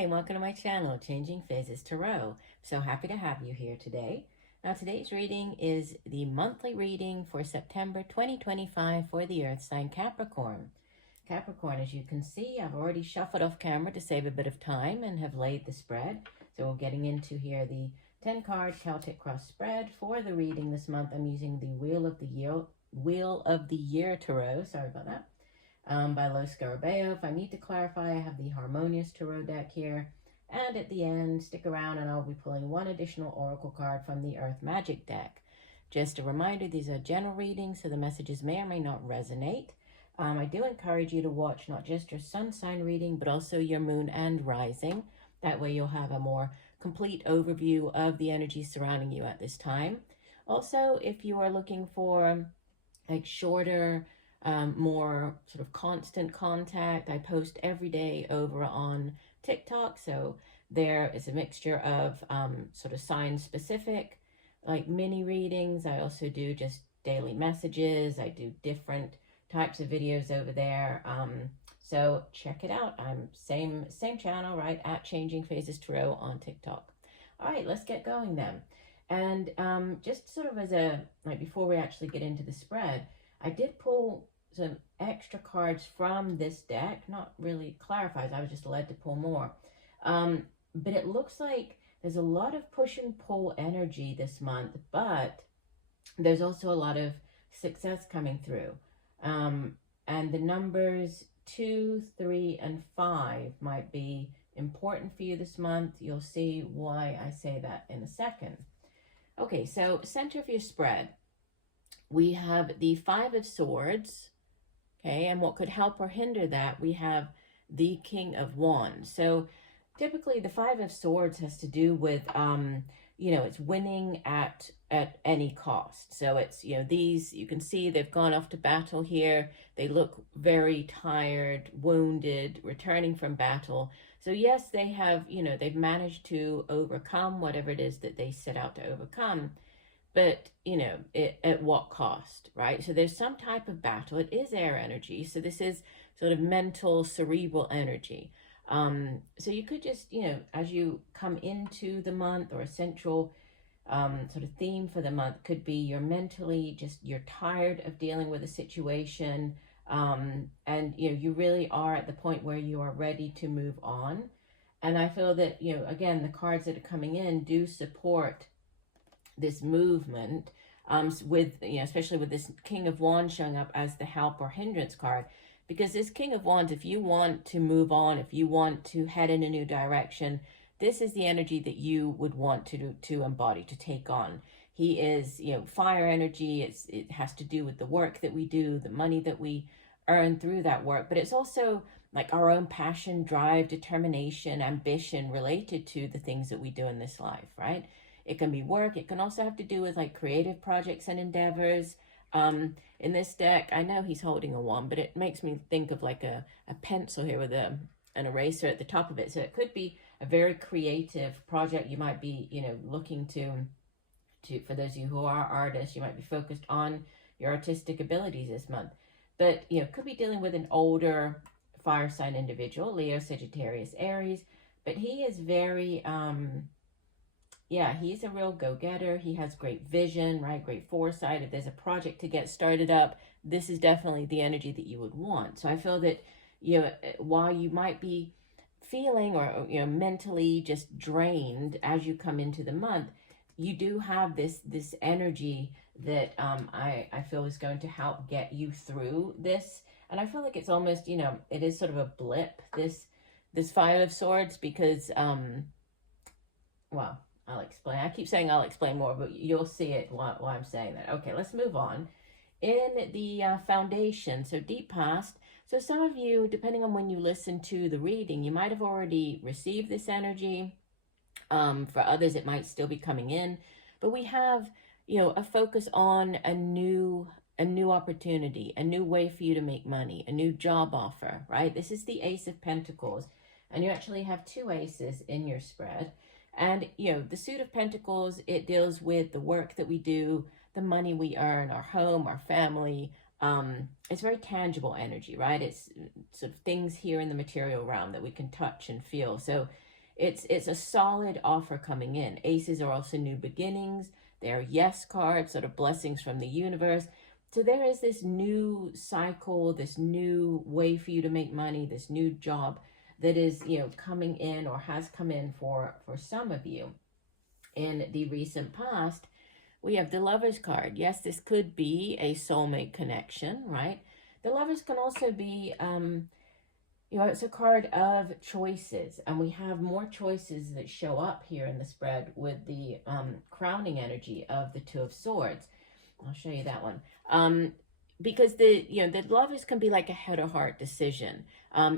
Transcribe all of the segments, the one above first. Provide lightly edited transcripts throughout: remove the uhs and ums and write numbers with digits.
Hi, welcome to my channel, Changing Phases Tarot. So happy to have you here today. Now today's reading is the monthly reading for September 2025 for the Earth sign Capricorn. Capricorn, as you can see, I've already shuffled off camera to save a bit of time and have laid the spread. So we're getting into here the 10 card Celtic cross spread for the reading this month. I'm using the Wheel of the Year Tarot. Sorry about that. By Los Scarabeo. If I need to clarify, I have the Harmonious Tarot deck here. And at the end, stick around and I'll be pulling one additional oracle card from the Earth Magic deck. Just a reminder, these are general readings, so the messages may or may not resonate. I do encourage you to watch not just your sun sign reading, but also your moon and rising. That way you'll have a more complete overview of the energy surrounding you at this time. Also, if you are looking for like shorter, more sort of constant contact, I post every day over on TikTok. So there is a mixture of sort of sign specific, like mini readings. I also do just daily messages. I do different types of videos over there. So check it out. I'm same channel, right? At Changing Phases Tarot on TikTok. All right, let's get going then. And just sort of as a, like before we actually get into the spread, I did pull some extra cards from this deck. Not really clarifies, I was just led to pull more. But it looks like there's a lot of push and pull energy this month, but there's also a lot of success coming through. And the numbers 2, 3, and 5 might be important for you this month. You'll see why I say that in a second. Okay, so center of your spread, we have the 5 of Swords, okay, and what could help or hinder that, we have the King of Wands. So typically the 5 of Swords has to do with, you know, it's winning at any cost. So it's, you know, these, you can see they've gone off to battle here. They look very tired, wounded, returning from battle. So yes, they have, you know, they've managed to overcome whatever it is that they set out to overcome. But, you know, at what cost, right? So there's some type of battle. It is air energy. So this is sort of mental, cerebral energy. So you could just, you know, as you come into the month, or a central sort of theme for the month could be you're mentally just, you're tired of dealing with a situation. And, you know, you really are at the point where you are ready to move on. And I feel that, you know, again, the cards that are coming in do support this movement, with, you know, especially with this King of Wands showing up as the help or hindrance card, because this King of Wands, if you want to move on, if you want to head in a new direction, this is the energy that you would want to embody, to take on. He is, you know, fire energy. It has to do with the work that we do, the money that we earn through that work, but it's also like our own passion, drive, determination, ambition related to the things that we do in this life, right? It can be work. It can also have to do with like creative projects and endeavors. In this deck, I know he's holding a wand, but it makes me think of like a pencil here with an eraser at the top of it. So it could be a very creative project. You might be, you know, looking to for those of you who are artists, you might be focused on your artistic abilities this month. But, you know, could be dealing with an older fire sign individual, Leo, Sagittarius, Aries. But he is very... yeah, he's a real go-getter. He has great vision, right? Great foresight. If there's a project to get started up, this is definitely the energy that you would want. So I feel that, you know, while you might be feeling or, you know, mentally just drained as you come into the month, you do have this energy that I feel is going to help get you through this. And I feel like it's almost, you know, it is sort of a blip, this 5 of Swords, because, well, I'll explain. I keep saying I'll explain more, but you'll see it while I'm saying that. Okay, let's move on. In the foundation, so deep past. So some of you, depending on when you listen to the reading, you might have already received this energy. For others, it might still be coming in. But we have, you know, a focus on a new opportunity, a new way for you to make money, a new job offer, right? This is the Ace of Pentacles. And you actually have 2 aces in your spread. And, you know, the Suit of Pentacles, it deals with the work that we do, the money we earn, our home, our family. It's very tangible energy, right? It's sort of things here in the material realm that we can touch and feel. So it's a solid offer coming in. Aces are also new beginnings. They're yes cards, sort of blessings from the universe. So there is this new cycle, this new way for you to make money, this new job that is, coming in or has come in for some of you. In the recent past, we have the Lover's card. Yes, this could be a soulmate connection, right? The Lovers can also be, it's a card of choices, and we have more choices that show up here in the spread with the crowning energy of the Two of Swords. I'll show you that one. Because the Lovers can be like a head or heart decision.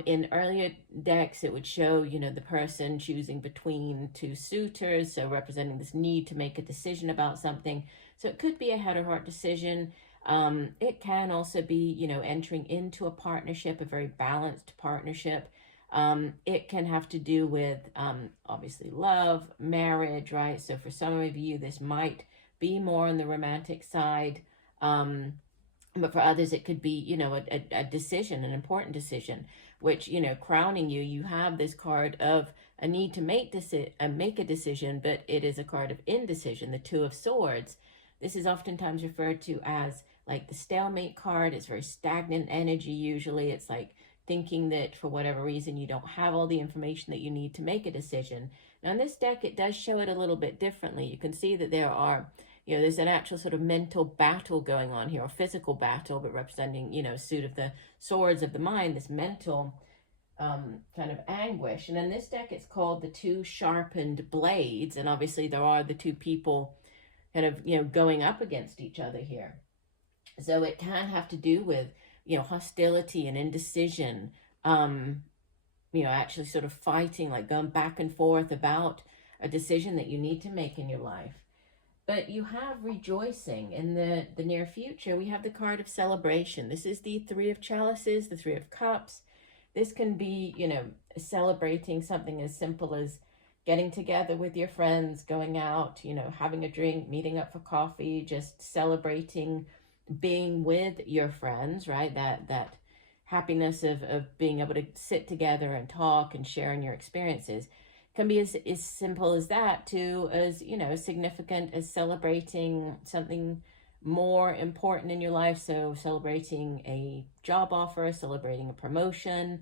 In earlier decks, it would show, the person choosing between two suitors, so representing this need to make a decision about something. So it could be a head or heart decision. It can also be, entering into a partnership, a very balanced partnership. It can have to do with, obviously, love, marriage, right? So for some of you, this might be more on the romantic side. But for others, it could be, a decision, an important decision, which, crowning you, you have this card of a need to make a decision, but it is a card of indecision, the Two of Swords. This is oftentimes referred to as like the stalemate card. It's very stagnant energy. Usually it's like thinking that for whatever reason, you don't have all the information that you need to make a decision. Now in this deck, it does show it a little bit differently. You can see that there are, there's an actual sort of mental battle going on here, or physical battle, but representing, suit of the swords of the mind, this mental kind of anguish. And in this deck, it's called the Two Sharpened Blades. And obviously there are the two people kind of, going up against each other here. So it can have to do with, hostility and indecision, actually sort of fighting, like going back and forth about a decision that you need to make in your life. But you have rejoicing in the near future. We have the card of celebration. This is the Three of Chalices, the Three of Cups. This can be, celebrating something as simple as getting together with your friends, going out, having a drink, meeting up for coffee, just celebrating being with your friends, right? That happiness of being able to sit together and talk and sharing your experiences can be as simple as that to as, as significant as celebrating something more important in your life. So celebrating a job offer, celebrating a promotion,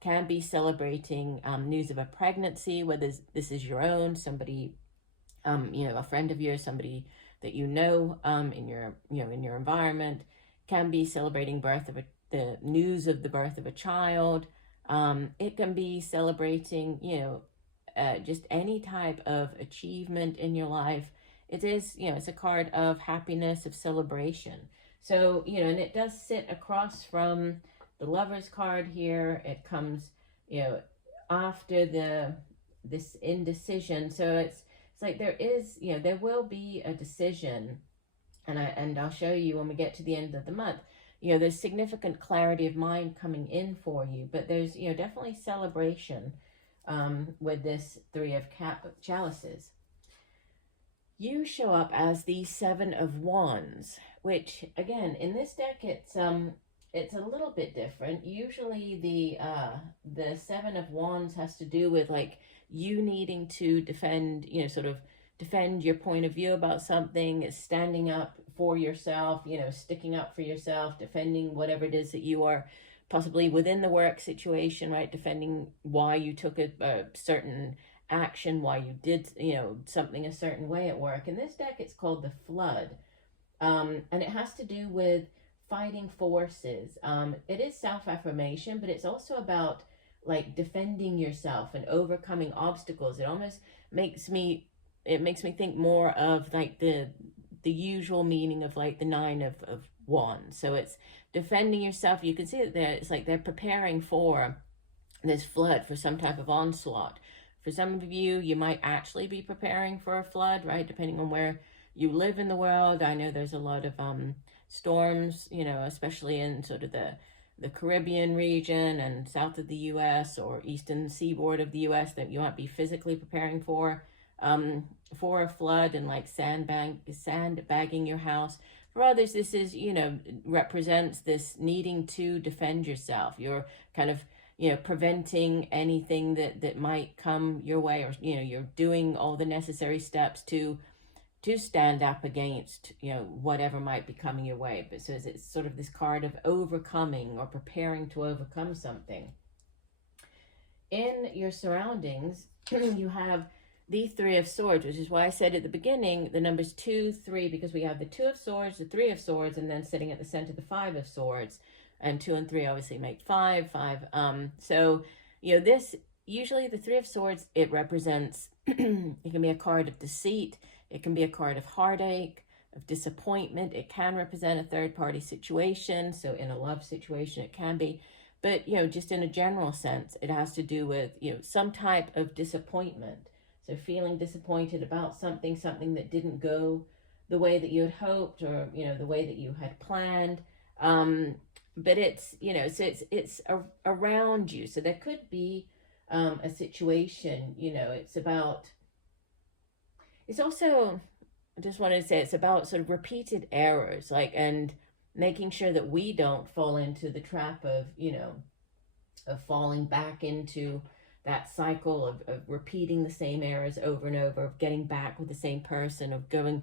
can be celebrating news of a pregnancy, whether this is your own, somebody, a friend of yours, somebody that in your environment, can be celebrating the news of the birth of a child. It can be celebrating, just any type of achievement in your life. It is, it's a card of happiness, of celebration. So, and it does sit across from the Lover's card here. It comes, after this indecision. So it's like there is, there will be a decision, and I'll show you when we get to the end of the month. There's significant clarity of mind coming in for you, but there's, definitely celebration with this Three of Chalices. You show up as the Seven of Wands, which again in this deck it's a little bit different. Usually the Seven of Wands has to do with like you needing to defend, sort of defend your point of view about something, is standing up for yourself, sticking up for yourself, defending whatever it is that you are possibly within the work situation, right? Defending why you took a certain action, why you did, something a certain way at work. In this deck, it's called the Flood. And it has to do with fighting forces. It is self-affirmation, but it's also about like defending yourself and overcoming obstacles. It almost makes me think more of like the usual meaning of like the Nine of Wands. So it's defending yourself. You can see that it's like they're preparing for this flood, for some type of onslaught. For some of you, you might actually be preparing for a flood, right? Depending on where you live in the world. I know there's a lot of storms, especially in sort of the Caribbean region and south of the U.S. or eastern seaboard of the U.S. that you might be physically preparing for a flood and like sandbagging your house. For others, this is, represents this needing to defend yourself. You're kind of, preventing anything that might come your way, or, you're doing all the necessary steps to stand up against, whatever might be coming your way. But so it's sort of this card of overcoming or preparing to overcome something. In your surroundings, you have the Three of Swords, which is why I said at the beginning the numbers 2, 3, because we have the Two of Swords, the Three of Swords, and then sitting at the center, the Five of Swords. And 2 and 3 obviously make 5. So, this, usually the Three of Swords, it represents, it can be a card of deceit. It can be a card of heartache, of disappointment. It can represent a third-party situation. So in a love situation, it can be. But, just in a general sense, it has to do with, some type of disappointment. So feeling disappointed about something that didn't go the way that you had hoped, or, the way that you had planned. But it's, so it's around you. So there could be a situation, it's also, I just wanted to say, it's about sort of repeated errors, and making sure that we don't fall into the trap of, of falling back into that cycle of repeating the same errors over and over, of getting back with the same person, of going,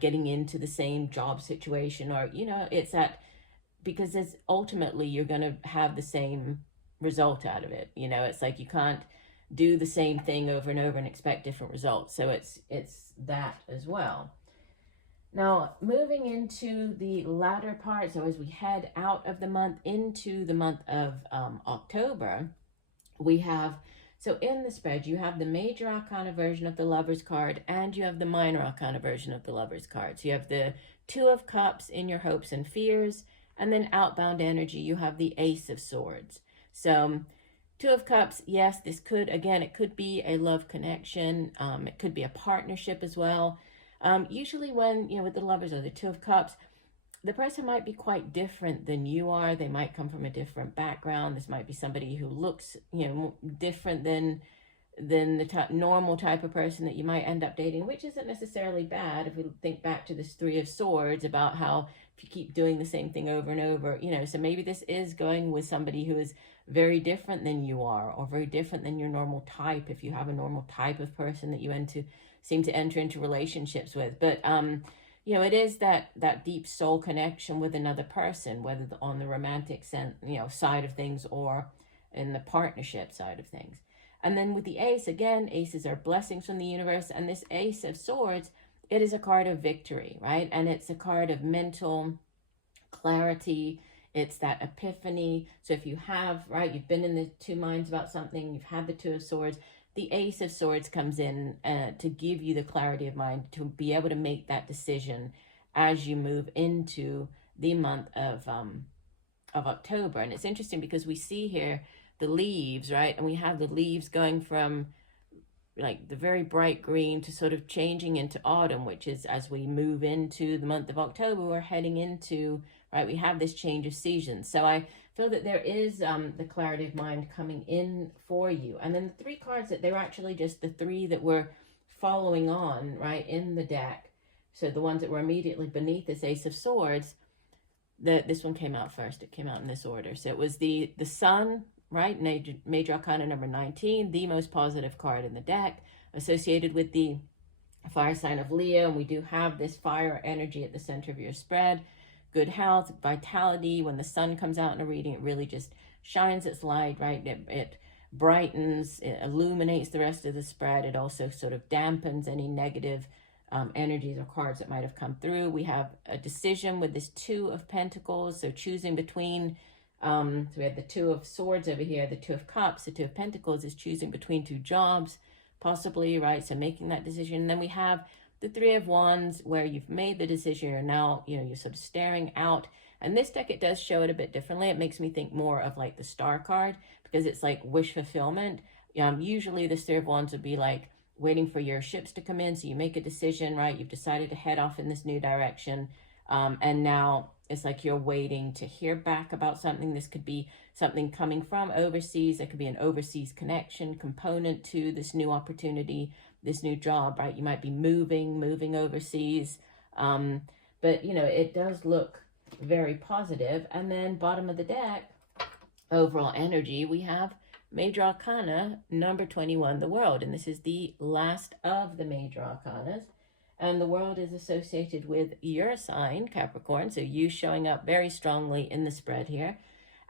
getting into the same job situation, or, it's that, because it's ultimately you're going to have the same result out of it. It's like you can't do the same thing over and over and expect different results. So it's that as well. Now, moving into the latter part, so as we head out of the month into the month of October, we have, so in the spread, you have the Major Arcana version of the Lover's card, and you have the Minor Arcana version of the Lover's card. So you have the Two of Cups in your hopes and fears, and then outbound energy, you have the Ace of Swords. So Two of Cups, yes, this could, again, it could be a love connection. It could be a partnership as well. Usually when, with the Lovers or the Two of Cups, the person might be quite different than you are. They might come from a different background. This might be somebody who looks, different than the normal type of person that you might end up dating, which isn't necessarily bad. If we think back to this Three of Swords, about how if you keep doing the same thing over and over, so maybe this is going with somebody who is very different than you are, or very different than your normal type, if you have a normal type of person that you seem to enter into relationships with. But it is that deep soul connection with another person, whether on the romantic side of things, or in the partnership side of things. And then with the Ace, again, aces are blessings from the universe. And this Ace of Swords, it is a card of victory, right? And it's a card of mental clarity. It's that epiphany. So if you have, you've been in the two minds about something, you've had the Two of Swords, the Ace of Swords comes in to give you the clarity of mind, to be able to make that decision as you move into the month of October. And it's interesting because we see here the leaves, right? And we have the leaves going from like the very bright green to sort of changing into autumn, which is, as we move into the month of October, we're heading into, we have this change of seasons. So I feel that there is the clarity of mind coming in for you. And then the three cards, that they're actually just the three that we're following on, in the deck. So the ones that were immediately beneath this Ace of Swords, this one came out first. It came out in this order. So it was the Sun, Major Arcana number 19, the most positive card in the deck, associated with the fire sign of Leo. And we do have this fire energy at the center of your spread. Good health, vitality. When the sun comes out in a reading, it really just shines its light, It brightens, it illuminates the rest of the spread. It also sort of dampens any negative energies or cards that might have come through. We have a decision with this Two of Pentacles, so choosing between, so we have the Two of Swords over here, the Two of Cups, the Two of Pentacles is choosing between two jobs, possibly, so making that decision. And then we have the Three of Wands, where you've made the decision, you're now, you're sort of staring out. And this deck, it does show it a bit differently. It makes me think more of like the Star card, because it's like wish fulfillment. Usually the Three of Wands would be like waiting for your ships to come in. So you make a decision, You've decided to head off in this new direction. And now it's like you're waiting to hear back about something. This could be something coming from overseas. It could be an overseas connection component to this new opportunity, this new job, You might be moving overseas. But, it does look very positive. And then bottom of the deck, overall energy, we have Major Arcana number 21, the World. And this is the last of the Major Arcanas. And the World is associated with your sign, Capricorn. So you showing up very strongly in the spread here.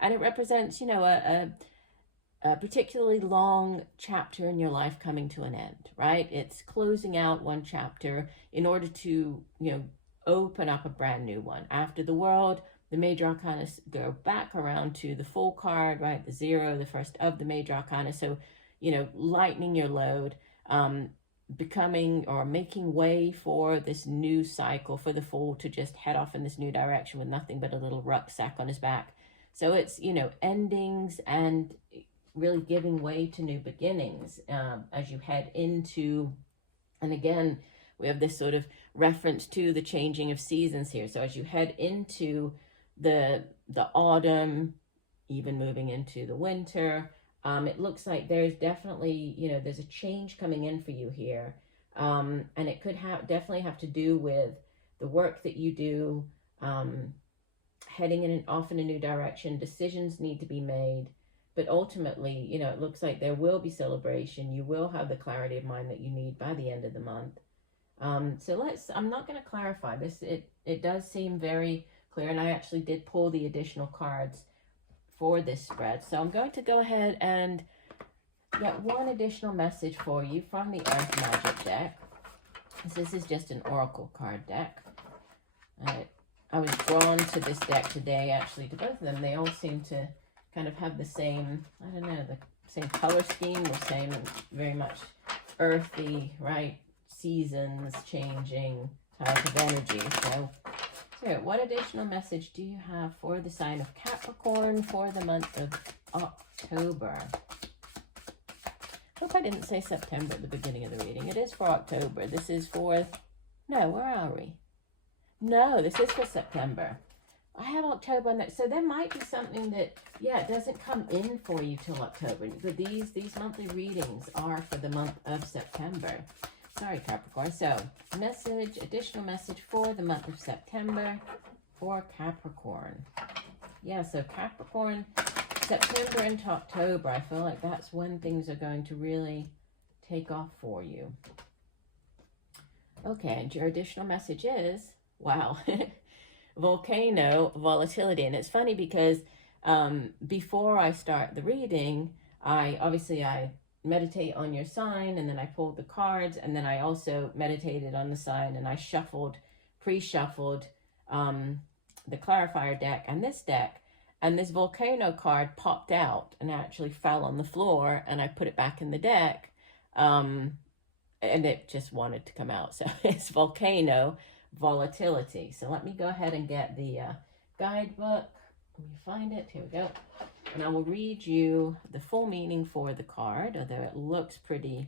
And it represents, you know, a particularly long chapter in your life coming to an end, right? It's closing out one chapter in order to, you know, open up a brand new one. After the World, the Major Arcana go back around to the Full card, right? The 0, the first of the Major Arcana. So, you know, lightening your load, becoming or making way for this new cycle, for the Fool to just head off in this new direction with nothing but a little rucksack on his back. So it's, you know, endings and really giving way to new beginnings as you head into, and again, we have this sort of reference to the changing of seasons here. So as you head into the autumn, even moving into the winter, it looks like there's definitely, you know, there's a change coming in for you here. And it could definitely have to do with the work that you do, heading off in a new direction. Decisions need to be made. But ultimately, you know, it looks like there will be celebration. You will have the clarity of mind that you need by the end of the month. So I'm not going to clarify this. It does seem very clear. And I actually did pull the additional cards for this spread. So I'm going to go ahead and get one additional message for you from the Earth Magic deck. This is just an oracle card deck. I was drawn to this deck today, actually, to both of them. They all seem to kind of have the same, I don't know, the same color scheme, the same very much earthy, right, seasons changing type of energy. So what additional message do you have for the sign of Capricorn for the month of October? Hope I didn't say September at the beginning of the reading. It is for October. This is for, no, where are we? No, this is for September. I have October on that, so there might be something that, yeah, it doesn't come in for you till October. But these monthly readings are for the month of September. Sorry, Capricorn. So, additional message for the month of September for Capricorn. Yeah, so Capricorn, September into October, I feel like that's when things are going to really take off for you. Okay, and your additional message is, wow, volcano volatility. And it's funny because before I start the reading, I meditate on your sign, and then I pulled the cards, and then I also meditated on the sign, and I pre-shuffled the clarifier deck and this deck, and this volcano card popped out and actually fell on the floor, and I put it back in the deck, and it just wanted to come out. So it's volcano volatility. So let me go ahead and get the guidebook. Let me find it. Here we go. And I will read you the full meaning for the card, although it looks pretty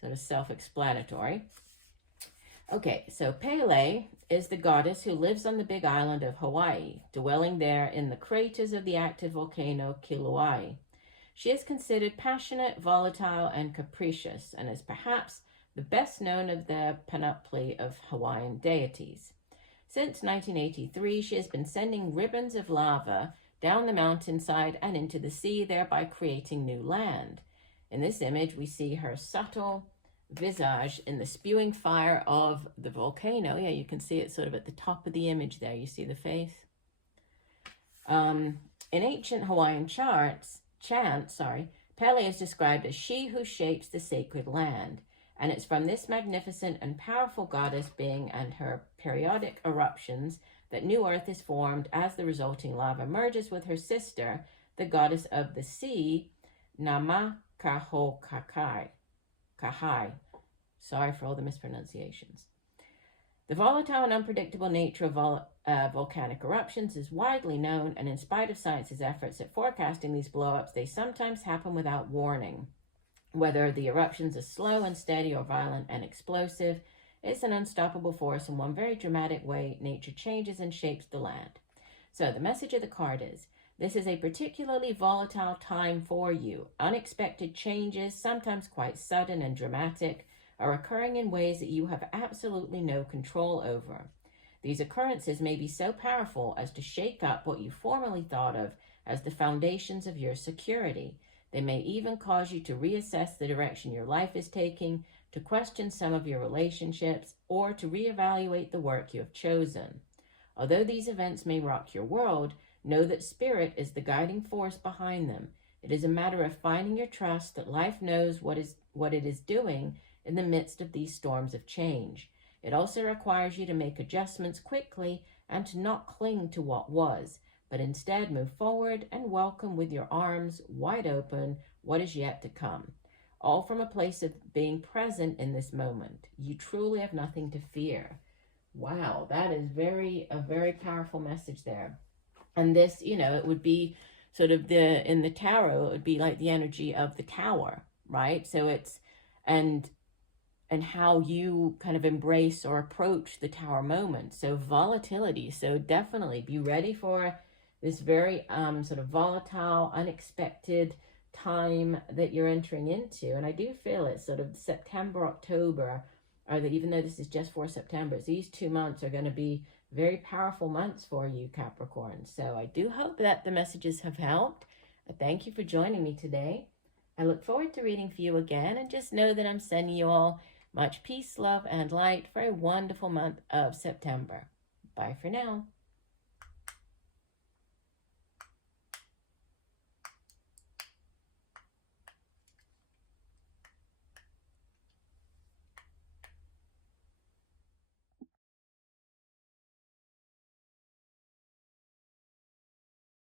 sort of self-explanatory. Okay, so Pele is the goddess who lives on the big island of Hawaii, dwelling there in the craters of the active volcano Kilauea. She is considered passionate, volatile, and capricious, and is perhaps the best known of the panoply of Hawaiian deities. Since 1983, she has been sending ribbons of lava down the mountainside and into the sea, thereby creating new land. In this image, we see her subtle visage in the spewing fire of the volcano. Yeah, you can see it sort of at the top of the image there. You see the face. In ancient Hawaiian chants, Pele is described as she who shapes the sacred land. And it's from this magnificent and powerful goddess being and her periodic eruptions that new earth is formed as the resulting lava merges with her sister, the goddess of the sea, Kahai. Sorry for all the mispronunciations. The volatile and unpredictable nature of volcanic eruptions is widely known, and in spite of science's efforts at forecasting these blowups, they sometimes happen without warning. Whether the eruptions are slow and steady or violent and explosive, it's an unstoppable force. In one very dramatic way, nature changes and shapes the land. So the message of the card is, this is a particularly volatile time for you. Unexpected changes, sometimes quite sudden and dramatic, are occurring in ways that you have absolutely no control over. These occurrences may be so powerful as to shake up what you formerly thought of as the foundations of your security. They may even cause you to reassess the direction your life is taking, to question some of your relationships, or to reevaluate the work you have chosen. Although these events may rock your world, know that Spirit is the guiding force behind them. It is a matter of finding your trust that life knows what it is doing in the midst of these storms of change. It also requires you to make adjustments quickly and to not cling to what was, but instead move forward and welcome with your arms wide open what is yet to come. All from a place of being present in this moment. You truly have nothing to fear. Wow, that is a very powerful message there. And this, it would be sort of in the tarot, it would be like the energy of the tower, right? So it's, and how you kind of embrace or approach the tower moment. So volatility. So definitely be ready for this very sort of volatile, unexpected time that you're entering into. And I do feel it sort of September, October, or that even though this is just for September, these 2 months are going to be very powerful months for you, Capricorn. So I do hope that the messages have helped. Thank you for joining me today. I look forward to reading for you again, and just know that I'm sending you all much peace, love, and light for a wonderful month of September. Bye for now.